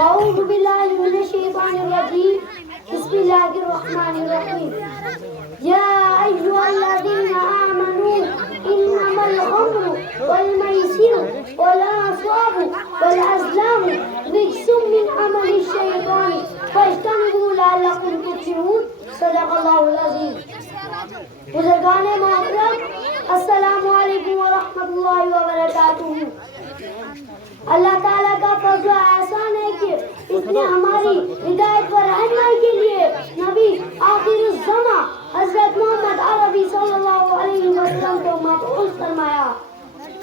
أعوذ بالله من الشيطان الرجيم بسم الله الرحمن الرحيم يا أيها الذين آمنوا إنما الخمر والميسر والأنصاب والأزلام رجس من عمل الشيطان فاجتنبوه لعلكم تفلحون صدق الله العظيم. بزرگان محترم السلام علیکم ورحمۃ اللہ وبرکاتہ. اللہ تعالیٰ کا فضل و احسان ہے کہ اس نے ہماری ہدایت و رہنمائی کے لیے نبی آخر الزماں حضرت محمد عربی صلی اللہ علیہ وسلم کو مبعوث فرمایا.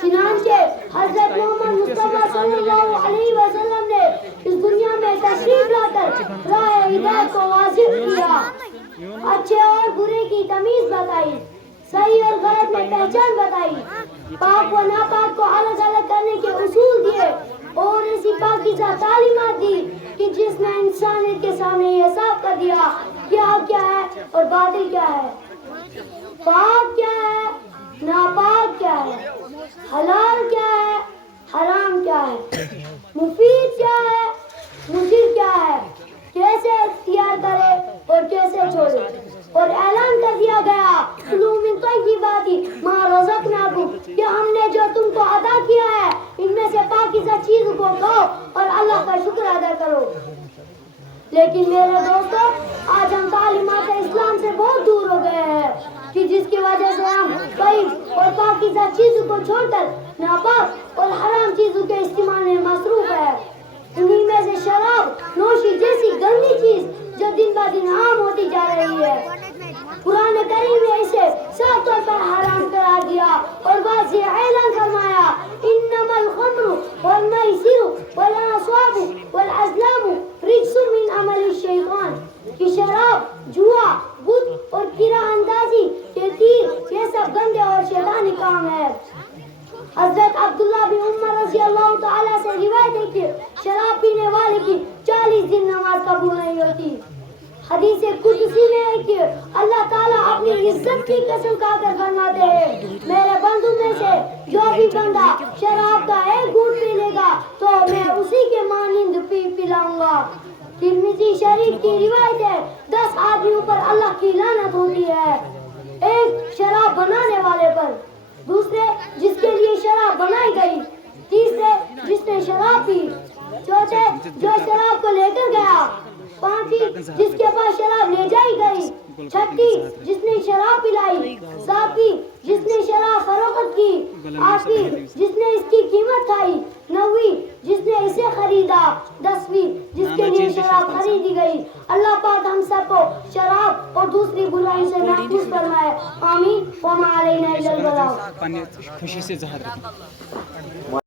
چنانچہ حضرت محمد مصطفیٰ صلی اللہ علیہ وسلم نے اس دنیا میں تشریف لا کر راہ ہدایت کو واضح کیا، اچھے اور برے کی تمیز بتائی، صحیح اور غلط میں پہچان بتائی، پاک و ناپاک کو الگ الگ کرنے کے اصول دیے اور ایسی پاکیزہ تعلیمات دی کہ جس نے انسانیت کے سامنے یہ صاف کر دیا کہ حق کیا ہے اور باطل کیا ہے، پاک کیا ہے، ناپاک کیا ہے، حلال کیا ہے، حرام کیا ہے، مفید کیا ہے، مضر کیا ہے، کیسے اختیار کرے اور کیسے چھوڑے. اور اعلان کر دیا گیا کلوا من طیبات ما رزقناکم کہ ہم نے جو تم کو عطا کیا ہے ان میں سے پاکیزہ چیزوں کو کھاؤ اور اللہ کا شکر ادا کرو. لیکن میرے دوستو، آج ہم تعلیمات اسلام سے بہت دور ہو گئے ہیں کہ جس کی وجہ سے ہم طیب اور پاکیزہ چیزوں کو چھوڑ کر ناپاک اور حرام چیزوں کے استعمال میں مصروف ہے. انہی میں سے شراب نوشی جیسی گندی چیز جو دن بہ دن عام ہوتی جا رہی ہے. قرآن کریم نے اسے صاف طور پر حرام قرار دیا اور واضح اعلان فرمایا انما الخمر والمیسر والانصاب والازلام رجس من عمل الشیطان کہ شراب، جوا، بت اور کرا اندازی کے تیر یہ سب گندے اور شیطانی کام ہے. حضرت عبداللہ بن عمر رضی اللہ تعالیٰ سے روایت ہے کہ شراب پینے والے کی 40 دن نماز قبول نہیں ہوتی. حدیث قدسی میں ہے کہ اللہ تعالیٰ اپنی عزت کی قسم کھا کر فرماتے ہیں میرے بندوں میں سے جو بھی بندہ شراب کا ایک گھونٹ پی لے گا تو میں اسی کے مانند پلاؤں گا. ترمذی شریف کی روایت ہے 10 آدمیوں پر اللہ کی لعنت ہوتی ہے. ایک شراب بنانے والے پر، دوسرے جس کے لیے شراب بنائی گئی، تیسرے جس نے شراب پی، چوتھے جو شراب کو لے کر گیا، پانچویں جس کے پاس شراب لے جائی گئی، چھٹی جس نے شراب پلائی، ساتویں جس نے شراب فروخت کی، آٹھویں جس نے اس کی قیمت کھائی، نویں جس نے اسے خریدا، 10ویں جس کے لیے شراب خریدی گئی. اللہ پاک ہم سب کو شراب اور دوسری برائی سے محفوظ فرمائے. آمین. وما علینا الا البلاغ.